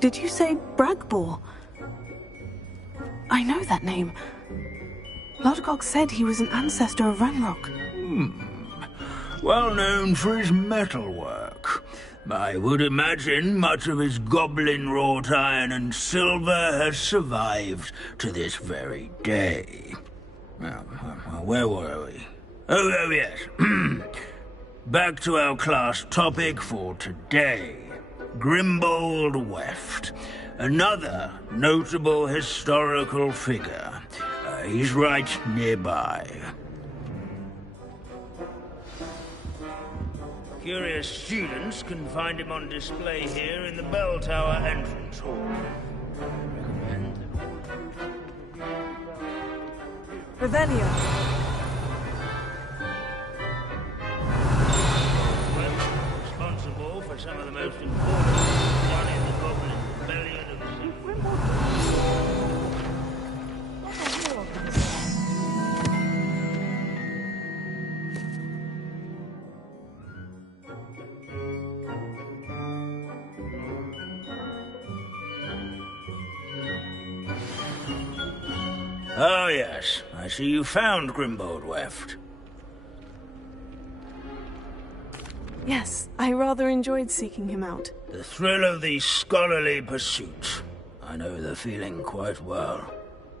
Did you say Bragbor? I know that name. Lodgok said he was an ancestor of Ranrock. Well known for his metalwork. I would imagine much of his goblin wrought iron and silver has survived to this very day. Well, where were we? Oh yes. Back to our class topic for today. Grimbold Weft. Another notable historical figure. He's right nearby. Curious students can find him on display here in the bell tower entrance hall. Revelio. Responsible for some of the most important done in the Goblin Rebellion of Oh yes, I see you found Grimbold Weft. Yes, I rather enjoyed seeking him out. The thrill of the scholarly pursuit. I know the feeling quite well.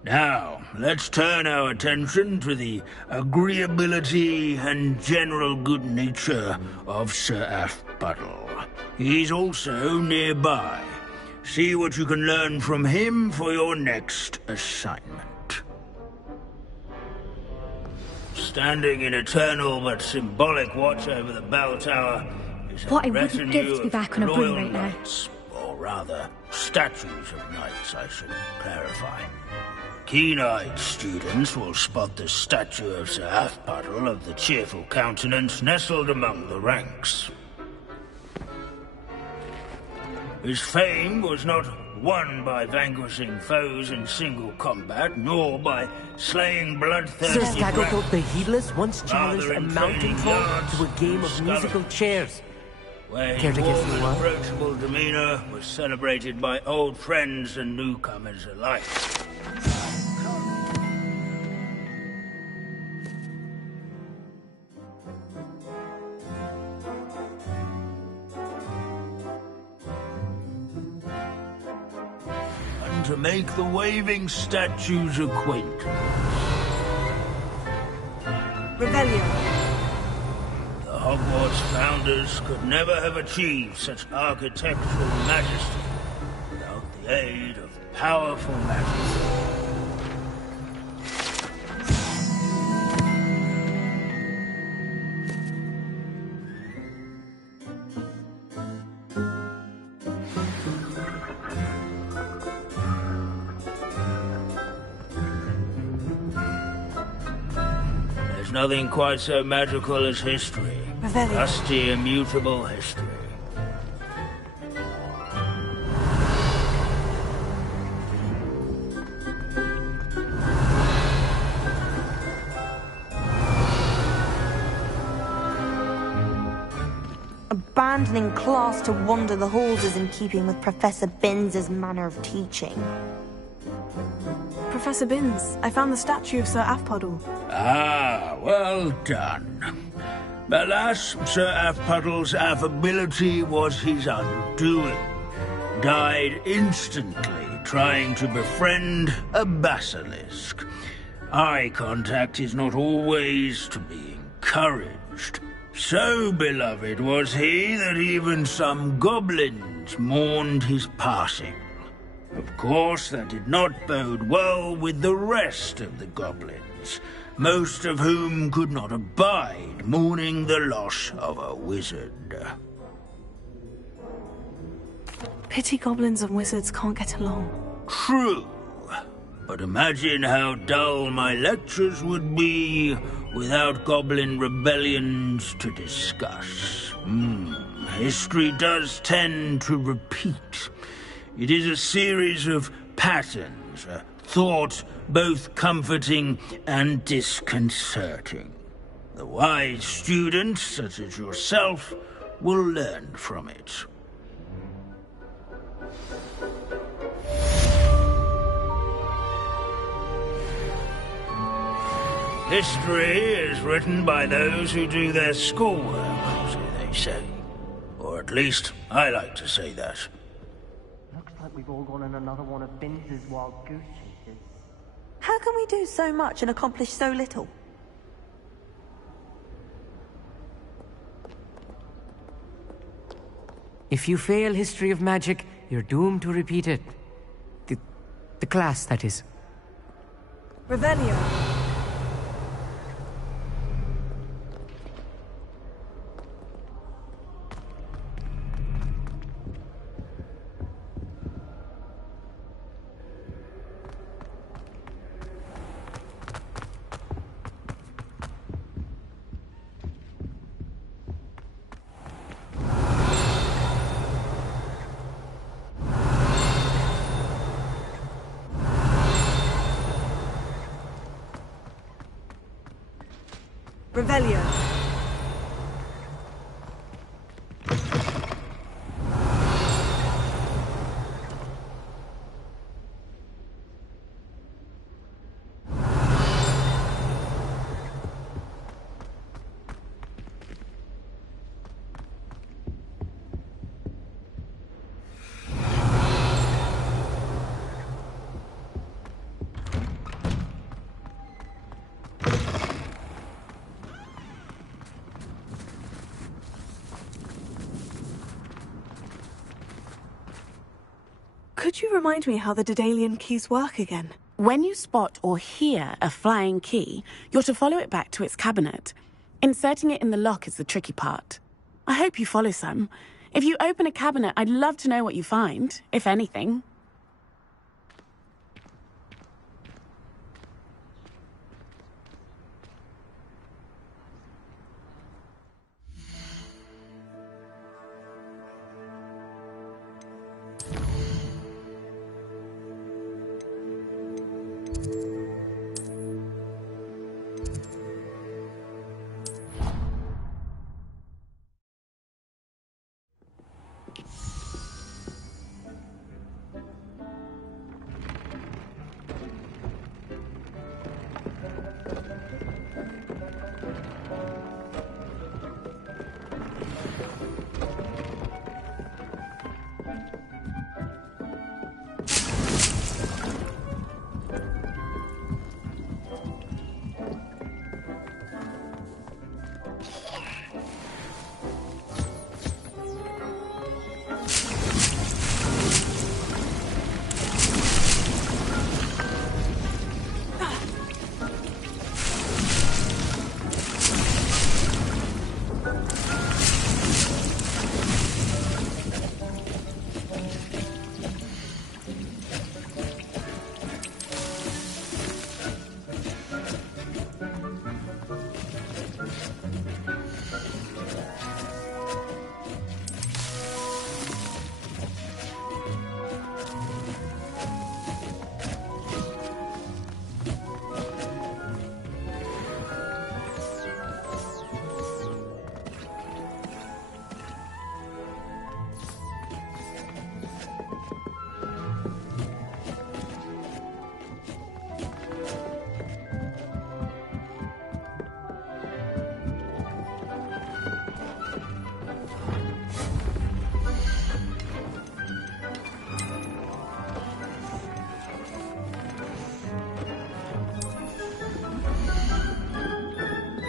Now, let's turn our attention to the agreeability and general good nature of Sir Athpuddle. He's also nearby. See what you can learn from him for your next assignment. Standing in eternal but symbolic watch over the bell tower is what I wouldn't give to be back on a broom right now. Knights, or rather, statues of knights, I should clarify. Keen-eyed students will spot the statue of Sir Athpuddle of the cheerful countenance nestled among the ranks. His fame was not won by vanquishing foes in single combat, nor by slaying bloodthirsty Sir Stagglecoat the Heedless once challenged a mountain troll to a game of musical chairs. Where Care to his guess warm who and won? approachable demeanor was celebrated by old friends and newcomers alike. To make the waving statue's acquaintance. Revelio. The Hogwarts founders could never have achieved such architectural majesty without the aid of powerful magic. Nothing quite so magical as history. Revelio. Rusty, immutable history. Abandoning class to wander the halls is in keeping with Professor Binns' manner of teaching. Professor Binns, I found the statue of Sir Athpuddle. Ah, well done. Alas, Sir Athpuddle's affability was his undoing. Died instantly trying to befriend a basilisk. Eye contact is not always to be encouraged. So beloved was he that even some goblins mourned his passing. Of course, that did not bode well with the rest of the goblins, most of whom could not abide mourning the loss of a wizard. Pity goblins and wizards can't get along. True, but imagine how dull my lectures would be without goblin rebellions to discuss. history does tend to repeat. It is a series of patterns, a thought both comforting and disconcerting. The wise students, such as yourself, will learn from it. History is written by those who do their schoolwork, so they say. Or at least, I like to say that. Looks like we've all gone on another one of Binz's wild goose chases. How can we do so much and accomplish so little? If you fail history of magic, you're doomed to repeat it. The class, that is. Revelio. Revelio. Could you remind me how the Daedalian keys work again? When you spot or hear a flying key, you're to follow it back to its cabinet. Inserting it in the lock is the tricky part. I hope you follow some. If you open a cabinet, I'd love to know what you find, if anything.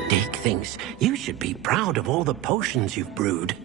Dick thinks you should be proud of all the potions you've brewed.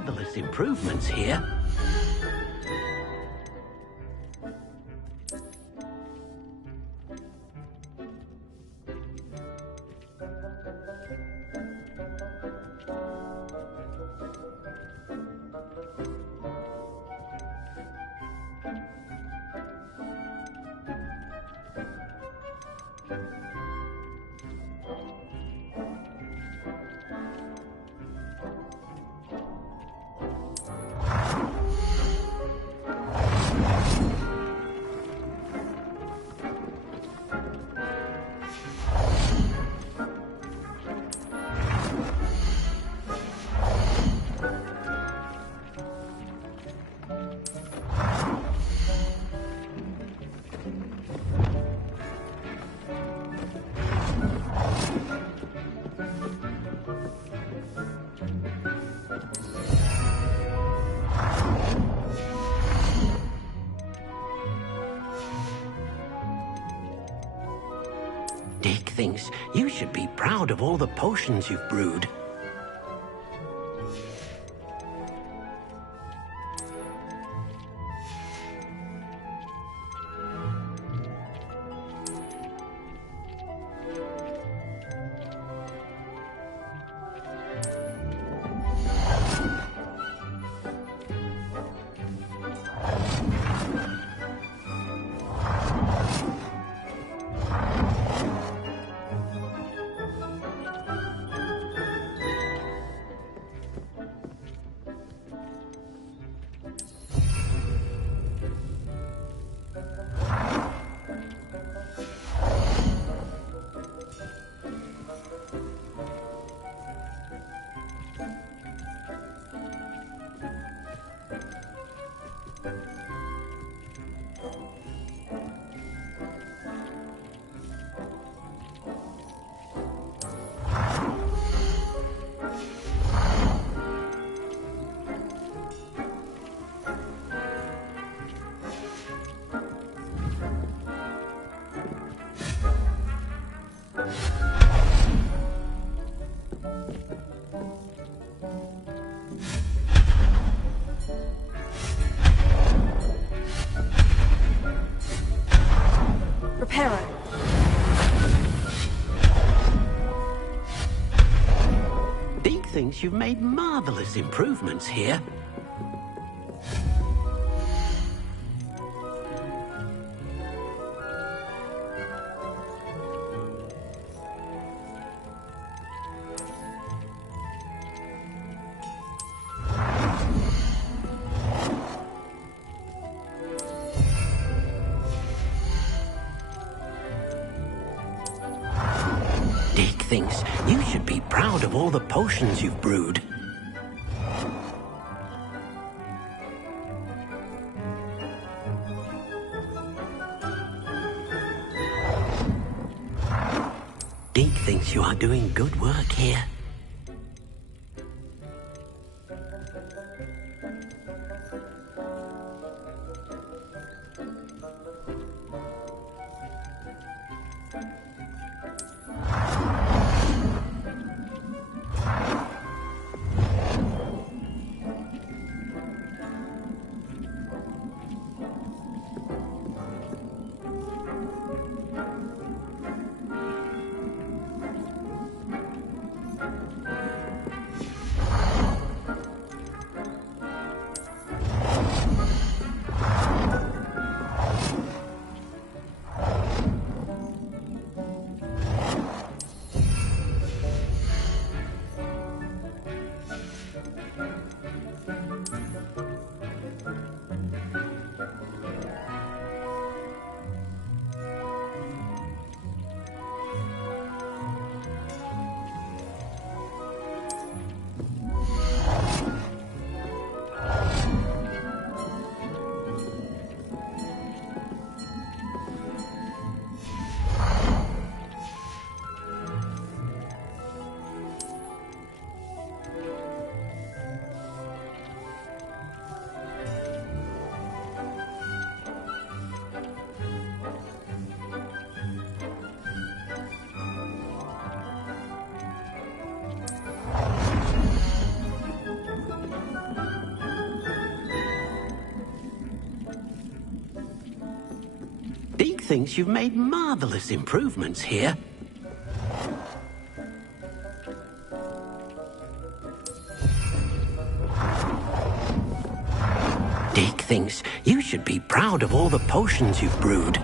marvelous improvements here. Dick thinks you should be proud of all the potions you've brewed. Reparo. Dick thinks you've made marvelous improvements here. Dick thinks you should be proud of all the potions you've brewed. Dick thinks you are doing good work here. thinks you've made marvelous improvements here. Dick thinks you should be proud of all the potions you've brewed.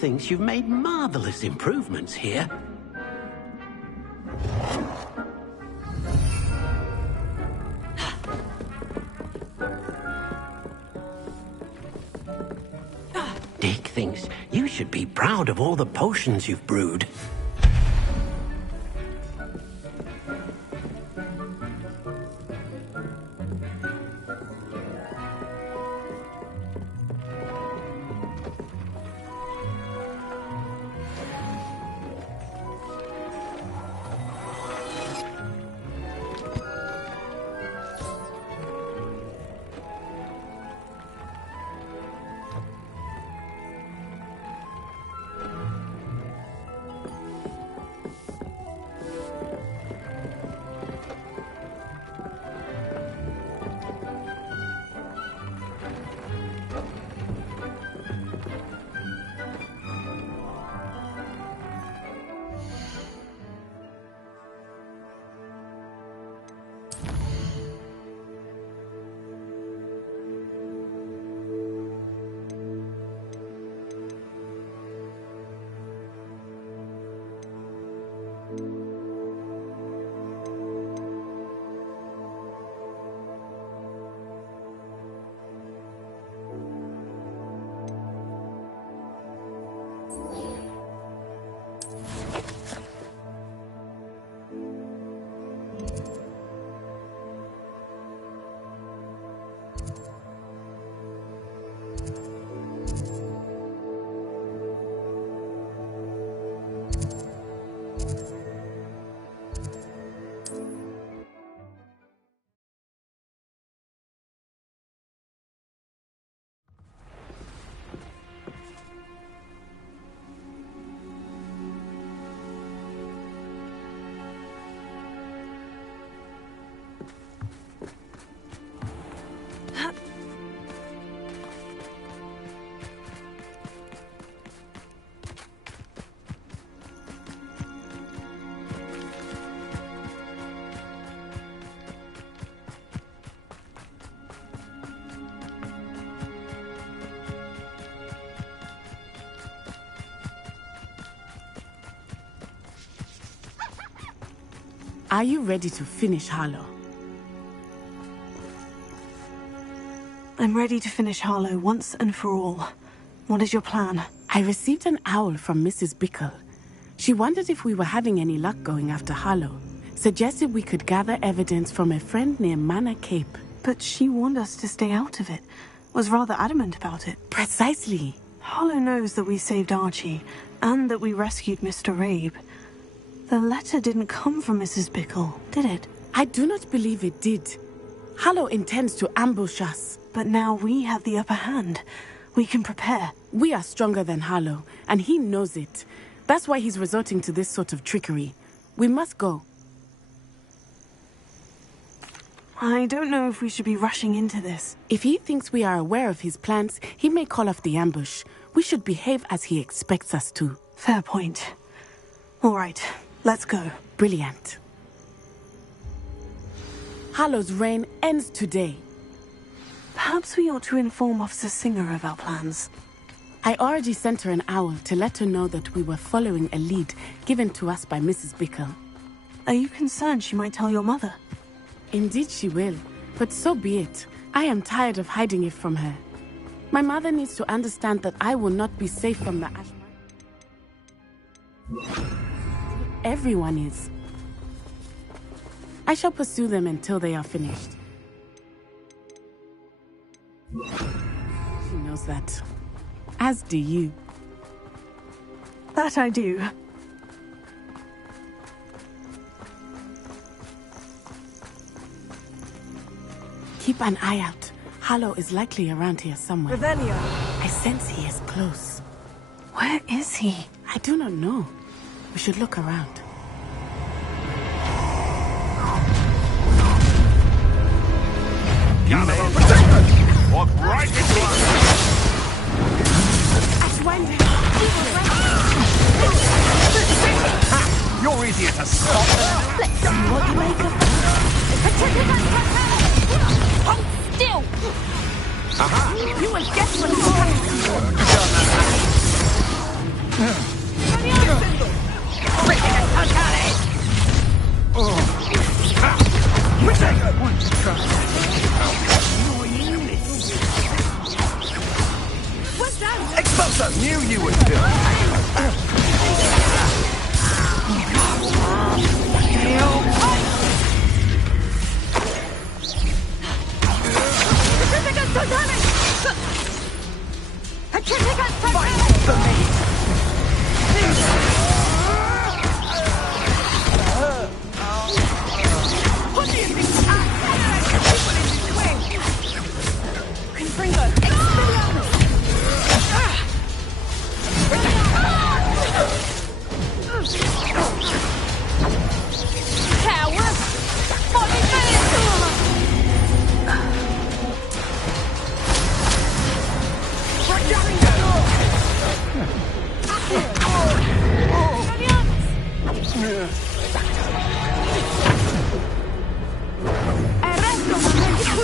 Thinks you've made marvelous improvements here. Dick thinks you should be proud of all the potions you've brewed. Are you ready to finish Harlow? I'm ready to finish Harlow once and for all. What is your plan? I received an owl from Mrs. Bickle. She wondered if we were having any luck going after Harlow, suggested we could gather evidence from a friend near Manor Cape. But she warned us to stay out of it. Was rather adamant about it. Precisely. Harlow knows that we saved Archie, and that we rescued Mr. Rabe. The letter didn't come from Mrs. Bickle, did it? I do not believe it did. Harlow intends to ambush us. But now we have the upper hand. We can prepare. We are stronger than Harlow, and he knows it. That's why he's resorting to this sort of trickery. We must go. I don't know if we should be rushing into this. If he thinks we are aware of his plans, he may call off the ambush. We should behave as he expects us to. Fair point. All right, let's go. Brilliant. Harlow's reign ends today. Perhaps we ought to inform Officer Singer of our plans. I already sent her an owl to let her know that we were following a lead given to us by Mrs. Bickle. Are you concerned she might tell your mother? Indeed she will, but so be it. I am tired of hiding it from her. My mother needs to understand that I will not be safe from the ash. Everyone is. I shall pursue them until they are finished. She knows that. As do you. That I do. Keep an eye out. Harlow is likely around here somewhere. Revelio. I sense he is close. Where is he? I do not know. We should look around. Walk right into us! You're easier to stop than... Let's see what you make of Hold still! Aha! You will get what is coming. Expulso! Knew you would do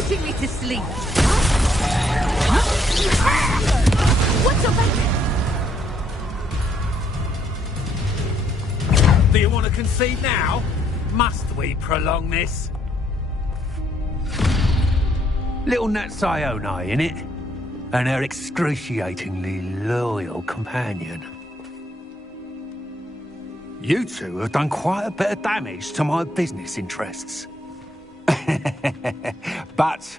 putting me to sleep. What's your baby? Do you want to concede now? Must we prolong this? Little Nat Sione, innit? And her excruciatingly loyal companion. You two have done quite a bit of damage to my business interests. But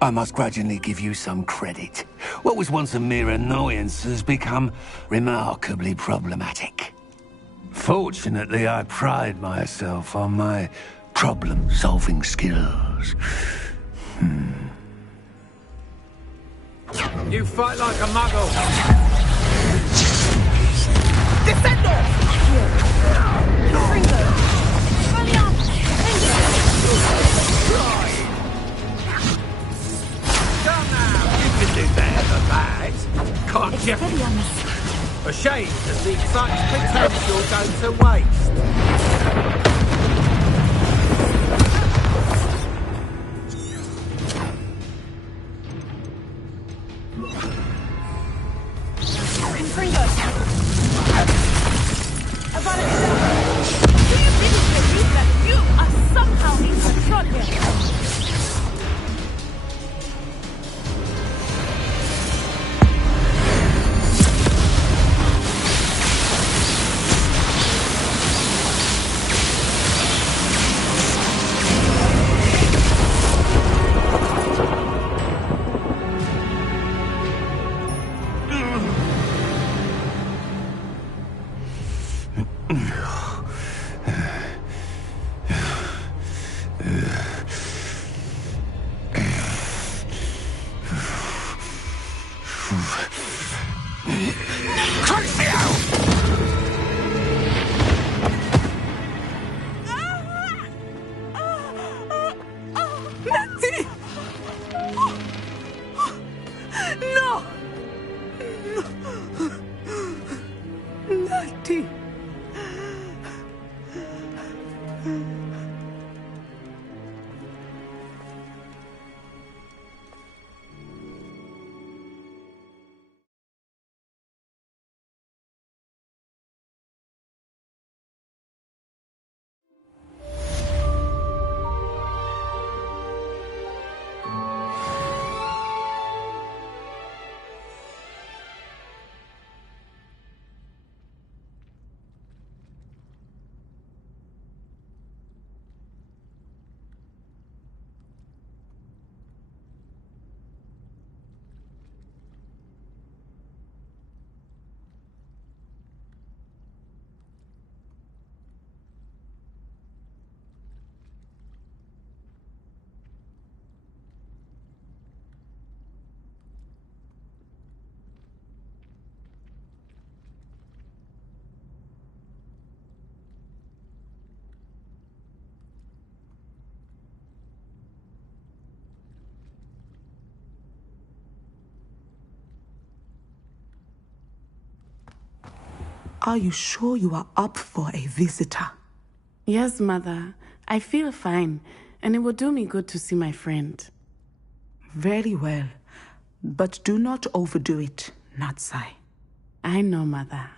I must grudgingly give you some credit. What was once a mere annoyance has become remarkably problematic. Fortunately, I pride myself on my problem-solving skills. You fight like a muggle. Defender! Come now, you can do better than that, can't you? A shame to see such potential go to waste. Natty! No! Natty! Are you sure you are up for a visitor? Yes, Mother. I feel fine, and it will do me good to see my friend. Very well. But do not overdo it, Natsai. I know, Mother.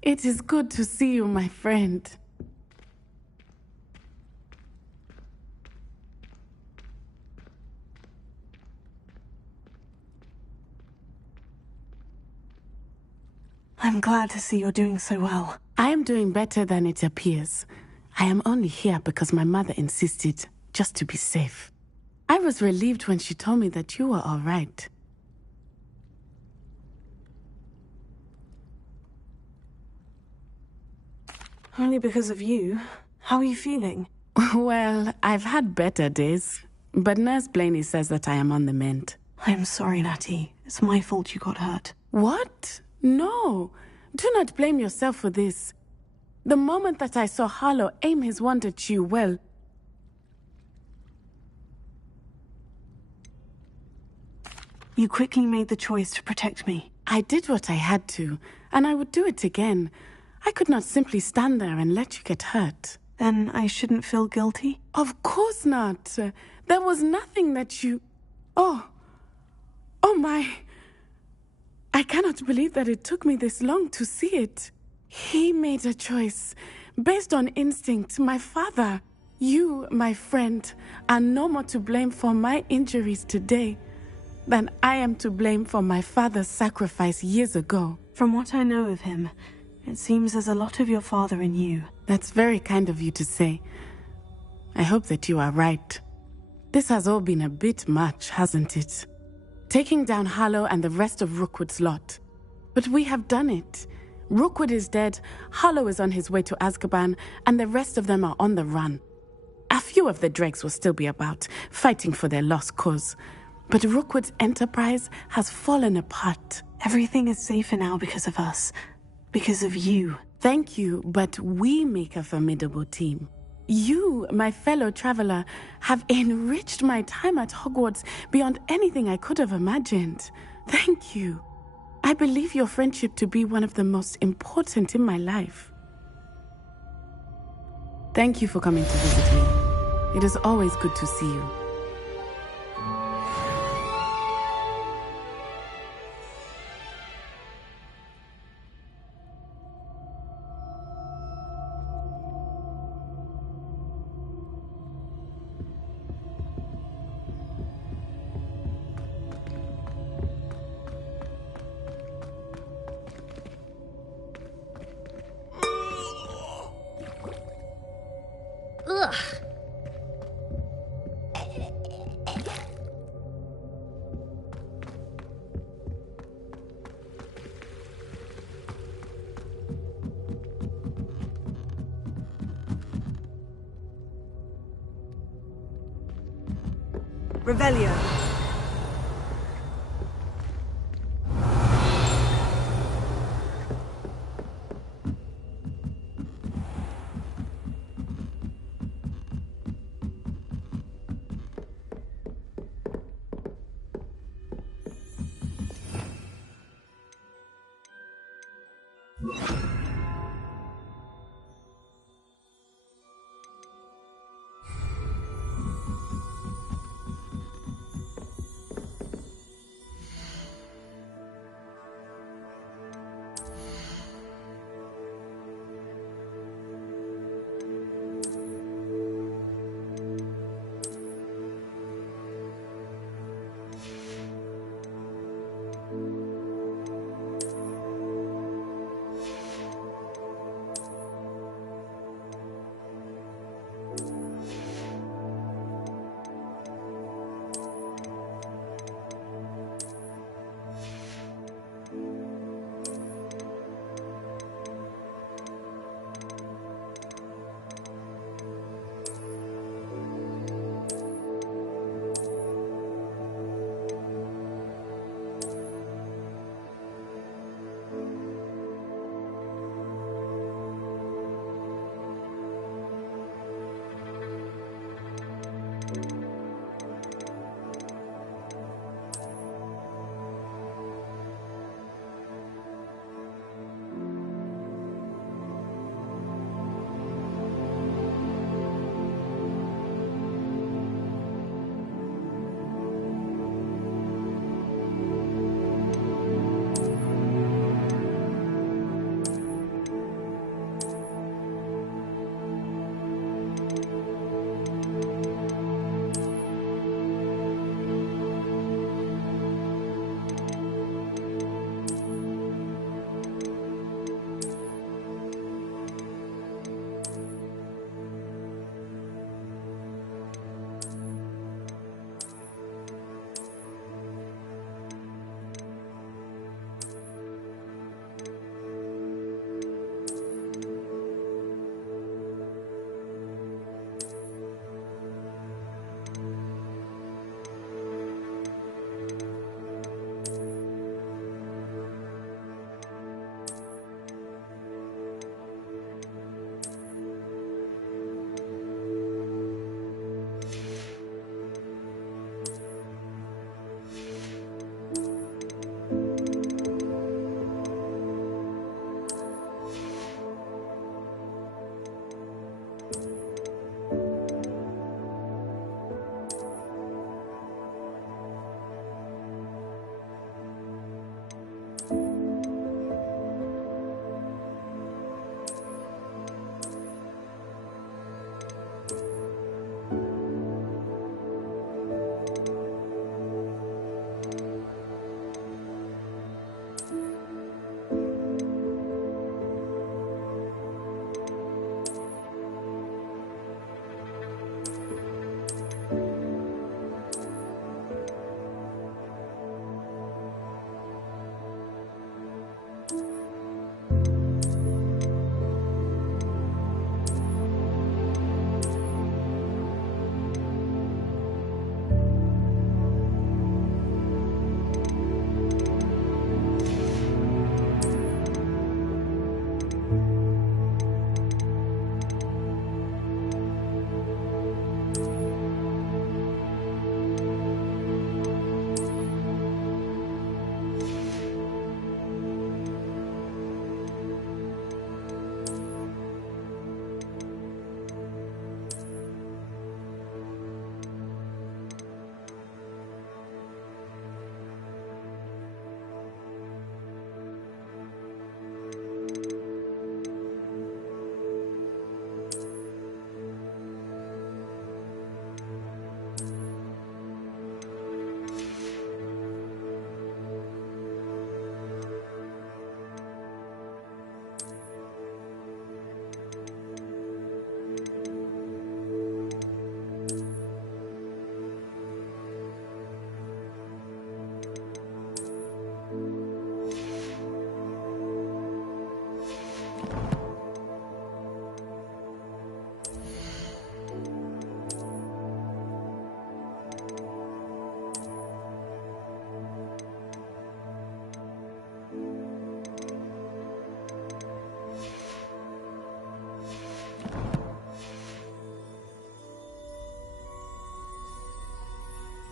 It is good to see you, my friend. I'm glad to see you're doing so well. I am doing better than it appears. I am only here because my mother insisted, just to be safe. I was relieved when she told me that you were all right. Only because of you. How are you feeling? Well, I've had better days, but Nurse Blaney says that I am on the mend. I'm sorry, Natty. It's my fault you got hurt. What? No. Do not blame yourself for this. The moment that I saw Harlow aim his wand at you, well... You quickly made the choice to protect me. I did what I had to, and I would do it again. I could not simply stand there and let you get hurt. Then I shouldn't feel guilty? Of course not. There was nothing that you... Oh my... I cannot believe that it took me this long to see it. He made a choice based on instinct. My father, you, my friend, are no more to blame for my injuries today than I am to blame for my father's sacrifice years ago. From what I know of him, it seems there's a lot of your father in you. That's very kind of you to say. I hope that you are right. This has all been a bit much, hasn't it? Taking down Harlow and the rest of Rookwood's lot. But we have done it. Rookwood is dead, Harlow is on his way to Azkaban, and the rest of them are on the run. A few of the dregs will still be about, fighting for their lost cause. But Rookwood's enterprise has fallen apart. Everything is safer now because of us. Because of you. Thank you, but we make a formidable team. You, my fellow traveler, have enriched my time at Hogwarts beyond anything I could have imagined. Thank you. I believe your friendship to be one of the most important in my life. Thank you for coming to visit me. It is always good to see you. Revelio.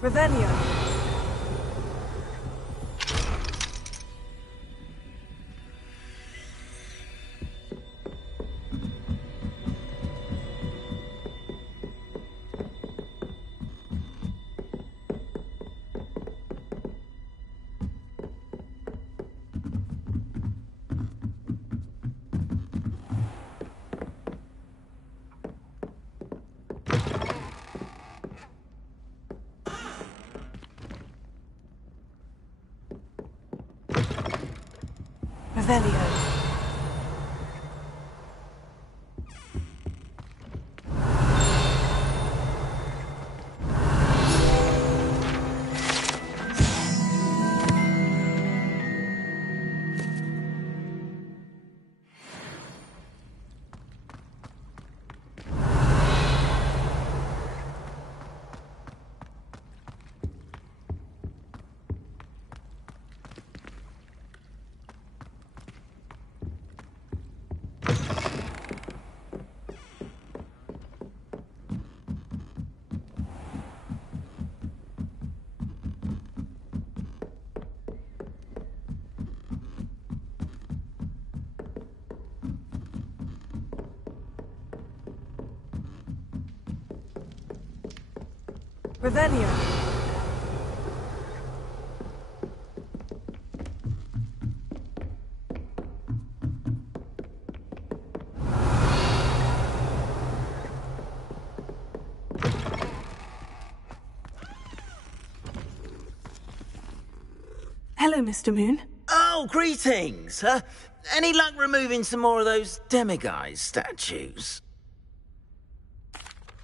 Revelio. Revelio. Revelio. Hello, Mr. Moon. Oh, greetings. Any luck removing some more of those demiguise statues?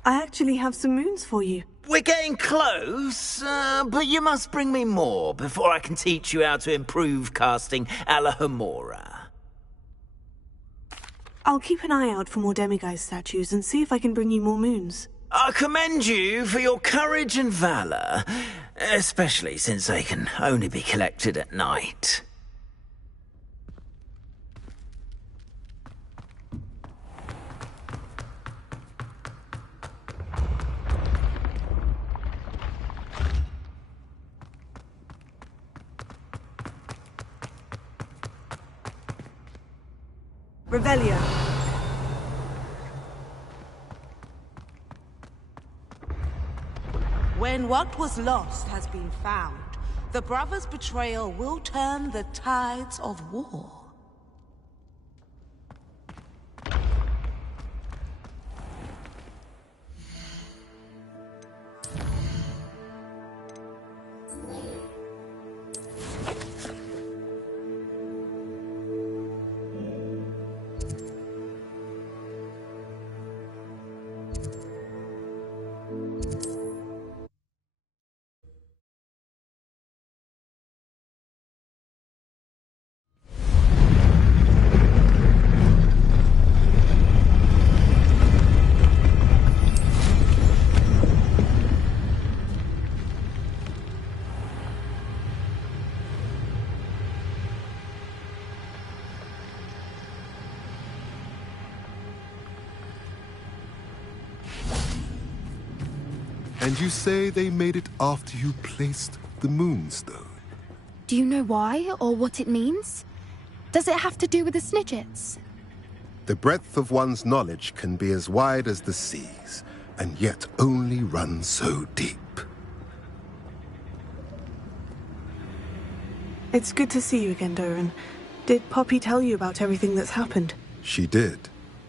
I actually have some moons for you. We're getting close, but you must bring me more before I can teach you how to improve casting a la Homora. I'll keep an eye out for more demiguise statues and see if I can bring you more moons. I commend you for your courage and valour, especially since they can only be collected at night. Revelio. When what was lost has been found, the brothers' betrayal will turn the tides of war. And you say they made it after you placed the moonstone? Do you know why or what it means? Does it have to do with the Snidgets? The breadth of one's knowledge can be as wide as the seas, and yet only run so deep. It's good to see you again, Doran. Did Poppy tell you about everything that's happened? She did,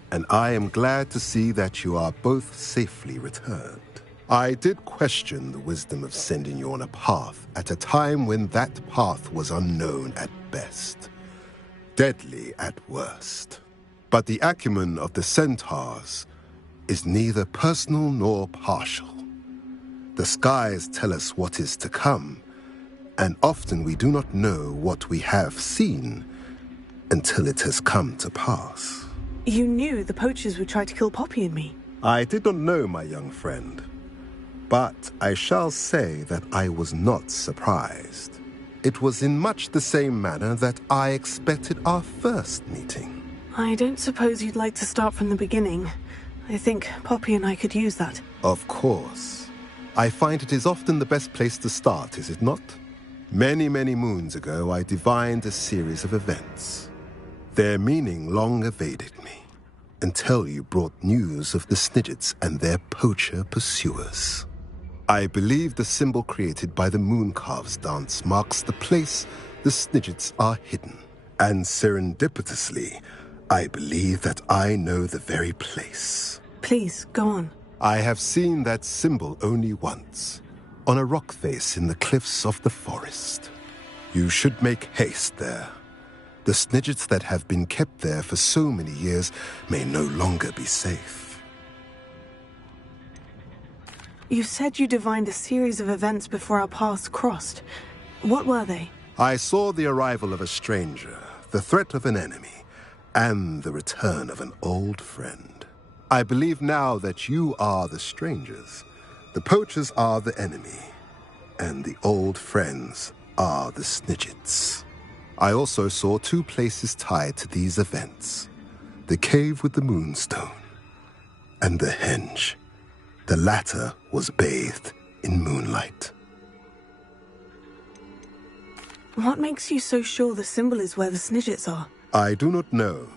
and I am glad to see that you are both safely returned. I did question the wisdom of sending you on a path at a time when that path was unknown at best, deadly at worst. But the acumen of the centaurs is neither personal nor partial. The skies tell us what is to come, and often we do not know what we have seen until it has come to pass. You knew the poachers would try to kill Poppy and me. I did not know, my young friend. But I shall say that I was not surprised. It was in much the same manner that I expected our first meeting. I don't suppose you'd like to start from the beginning. I think Poppy and I could use that. Of course. I find it is often the best place to start, is it not? Many, many moons ago, I divined a series of events. Their meaning long evaded me, until you brought news of the Snidgets and their poacher pursuers. I believe the symbol created by the Mooncalves dance marks the place the Snidgets are hidden. And serendipitously, I believe that I know the very place. Please, go on. I have seen that symbol only once, on a rock face in the cliffs of the forest. You should make haste there. The Snidgets that have been kept there for so many years may no longer be safe. You said you divined a series of events before our paths crossed. What were they? I saw the arrival of a stranger, the threat of an enemy, and the return of an old friend. I believe now that you are the strangers, the poachers are the enemy, and the old friends are the Snidgets. I also saw two places tied to these events: the cave with the moonstone and the henge. The latter was bathed in moonlight. What makes you so sure the symbol is where the Snidgets are? I do not know.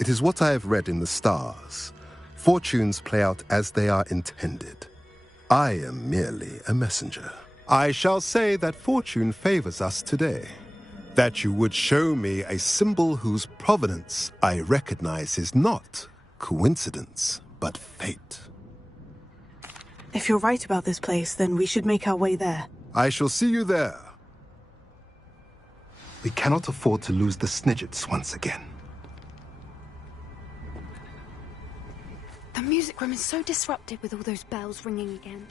It is what I have read in the stars. Fortunes play out as they are intended. I am merely a messenger. I shall say that fortune favors us today. That you would show me a symbol whose provenance I recognize is not coincidence, but fate. If you're right about this place, then we should make our way there. I shall see you there. We cannot afford to lose the Snidgets once again. The music room is so disrupted with all those bells ringing again.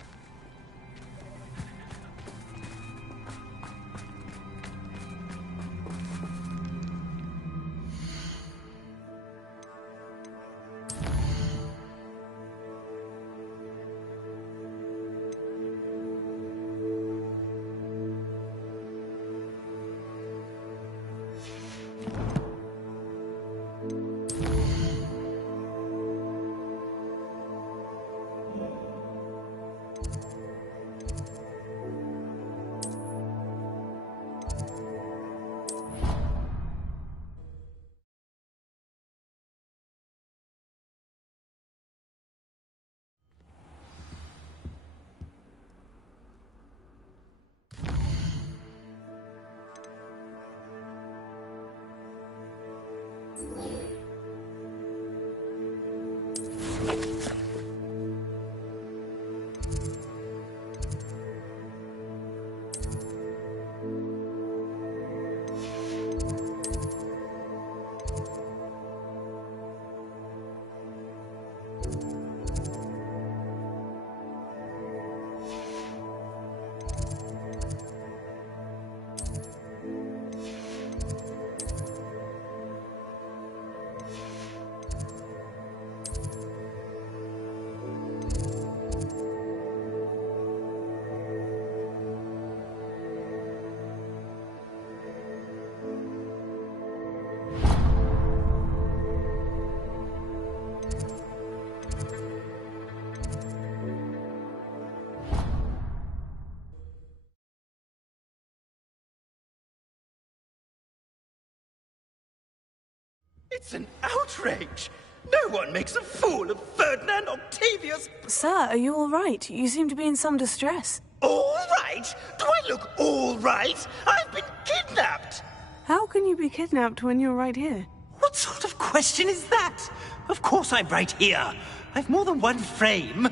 It's an outrage! No one makes a fool of Ferdinand Octavius! Sir, are you all right? You seem to be in some distress. All right? Do I look all right? I've been kidnapped! How can you be kidnapped when you're right here? What sort of question is that? Of course I'm right here. I've more than one frame.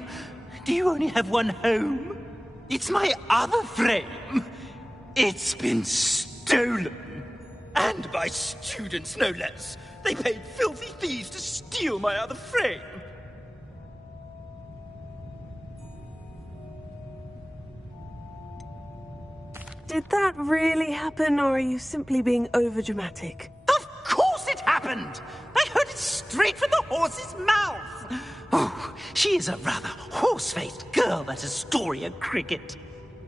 Do you only have one home? It's my other frame. It's been stolen. And by students, no less. They paid filthy thieves to steal my other frame. Did that really happen, or are you simply being overdramatic? Of course it happened! I heard it straight from the horse's mouth! Oh, she is a rather horse-faced girl, that Astoria Cricket.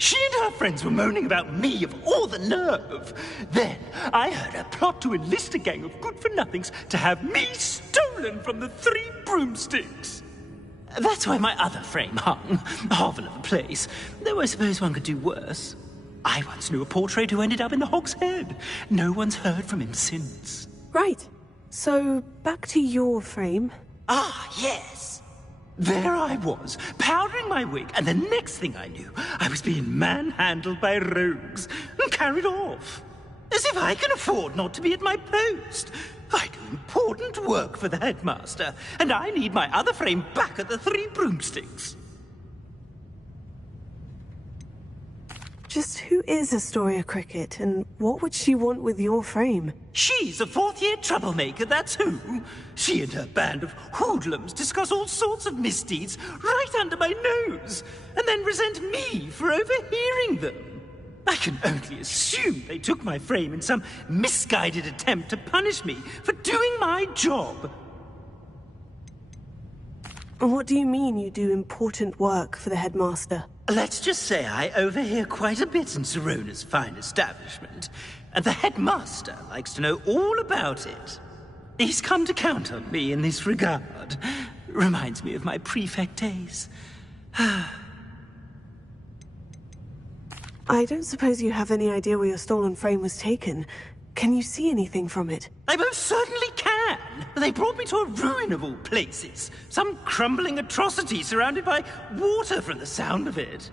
She and her friends were moaning about me of all the nerve. Then I heard her plot to enlist a gang of good-for-nothings to have me stolen from the Three Broomsticks. That's where my other frame hung. Hovel of a place. Though I suppose one could do worse. I once knew a portrait who ended up in the Hog's Head. No one's heard from him since. Right. So, back to your frame. Ah, yes. There I was, powdering my wig, and the next thing I knew, I was being manhandled by rogues and carried off. As if I can afford not to be at my post. I do important work for the headmaster, and I need my other frame back at the Three Broomsticks. Just who is Astoria Cricket, and what would she want with your frame? She's a fourth-year troublemaker, that's who. She and her band of hoodlums discuss all sorts of misdeeds right under my nose, and then resent me for overhearing them. I can only assume they took my frame in some misguided attempt to punish me for doing my job. And what do you mean you do important work for the headmaster? Let's just say I overhear quite a bit in Serona's fine establishment, and the headmaster likes to know all about it. He's come to count on me in this regard. Reminds me of my prefect days. I don't suppose you have any idea where your stolen frame was taken. Can you see anything from it? I most certainly can. They brought me to a ruin of all places. Some crumbling atrocity surrounded by water from the sound of it.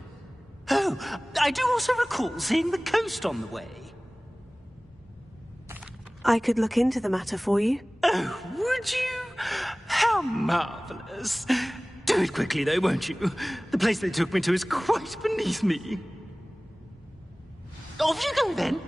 Oh, I do also recall seeing the coast on the way. I could look into the matter for you. Oh, would you? How marvelous. Do it quickly, though, won't you? The place they took me to is quite beneath me. Off you go, then.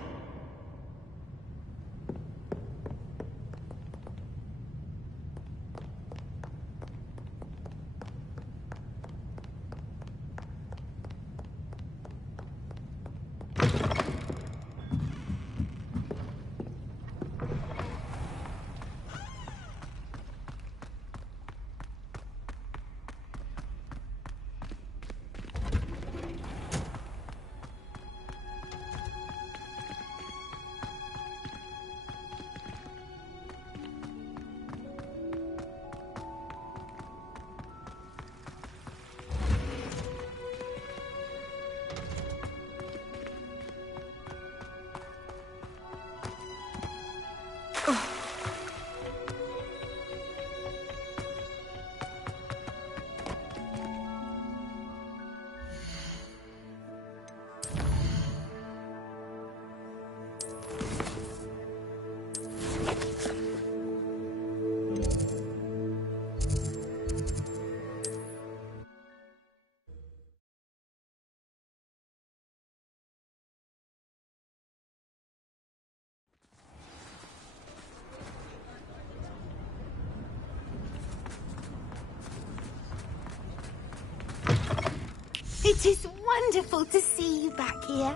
It is wonderful to see you back here.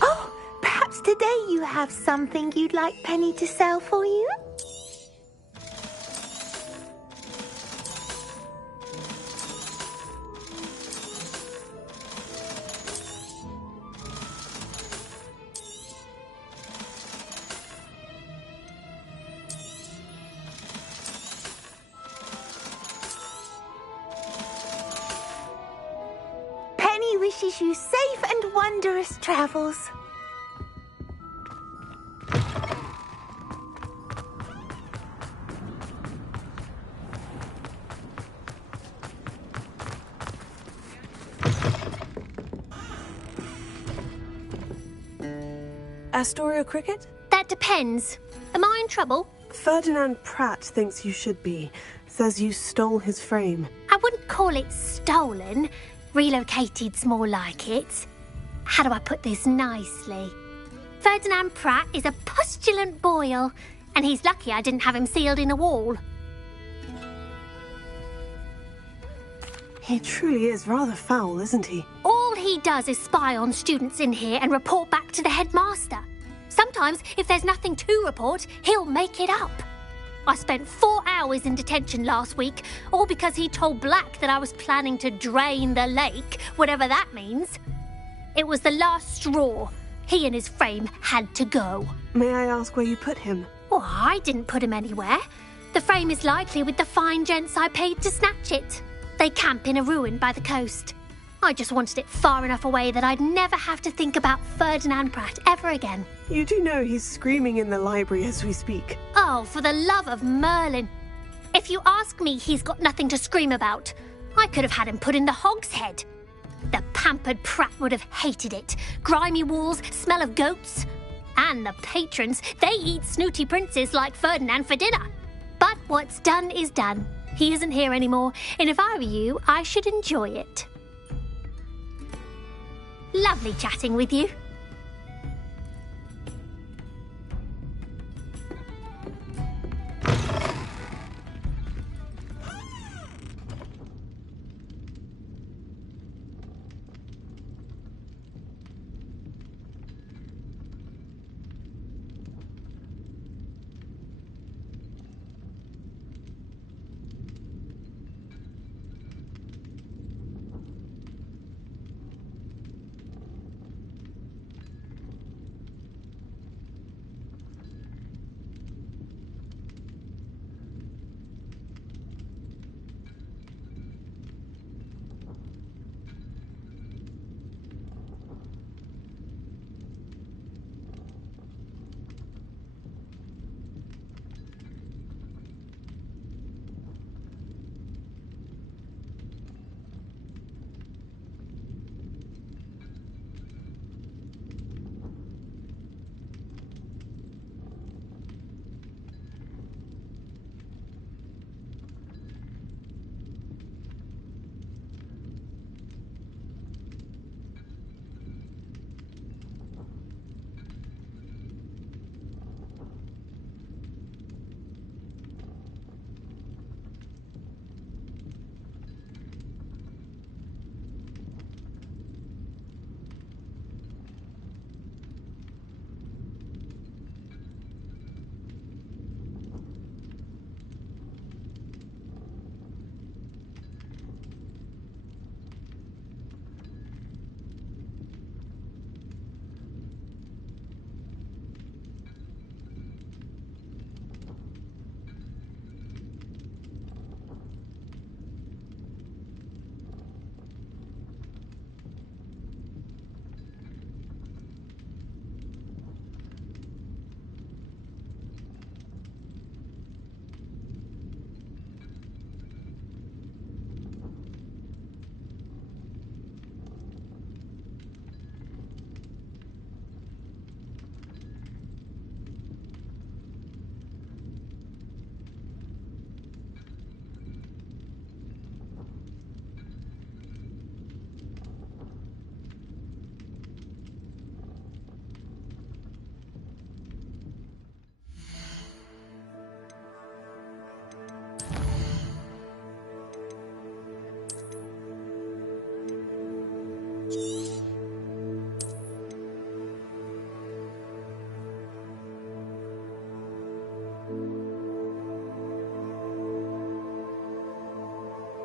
Oh, perhaps today you have something you'd like Penny to sell for you? Wishes you safe and wondrous travels. Astoria Cricket? That depends. Am I in trouble? Ferdinand Pratt thinks you should be. Says you stole his frame. I wouldn't call it stolen. Relocated's more like it. How do I put this nicely? Ferdinand Pratt is a postulant boil, and he's lucky I didn't have him sealed in a wall. He truly is rather foul, isn't he? All he does is spy on students in here and report back to the headmaster. Sometimes, if there's nothing to report, he'll make it up. I spent 4 hours in detention last week, all because he told Black that I was planning to drain the lake, whatever that means. It was the last straw. He and his frame had to go. May I ask where you put him? Oh, I didn't put him anywhere. The frame is likely with the fine gents I paid to snatch it. They camp in a ruin by the coast. I just wanted it far enough away that I'd never have to think about Ferdinand Pratt ever again. You do know he's screaming in the library as we speak. Oh, for the love of Merlin. If you ask me, he's got nothing to scream about. I could have had him put in the hogshead. The pampered Pratt would have hated it. Grimy walls, smell of goats. And the patrons, they eat snooty princes like Ferdinand for dinner. But what's done is done. He isn't here anymore, and if I were you, I should enjoy it. Lovely chatting with you.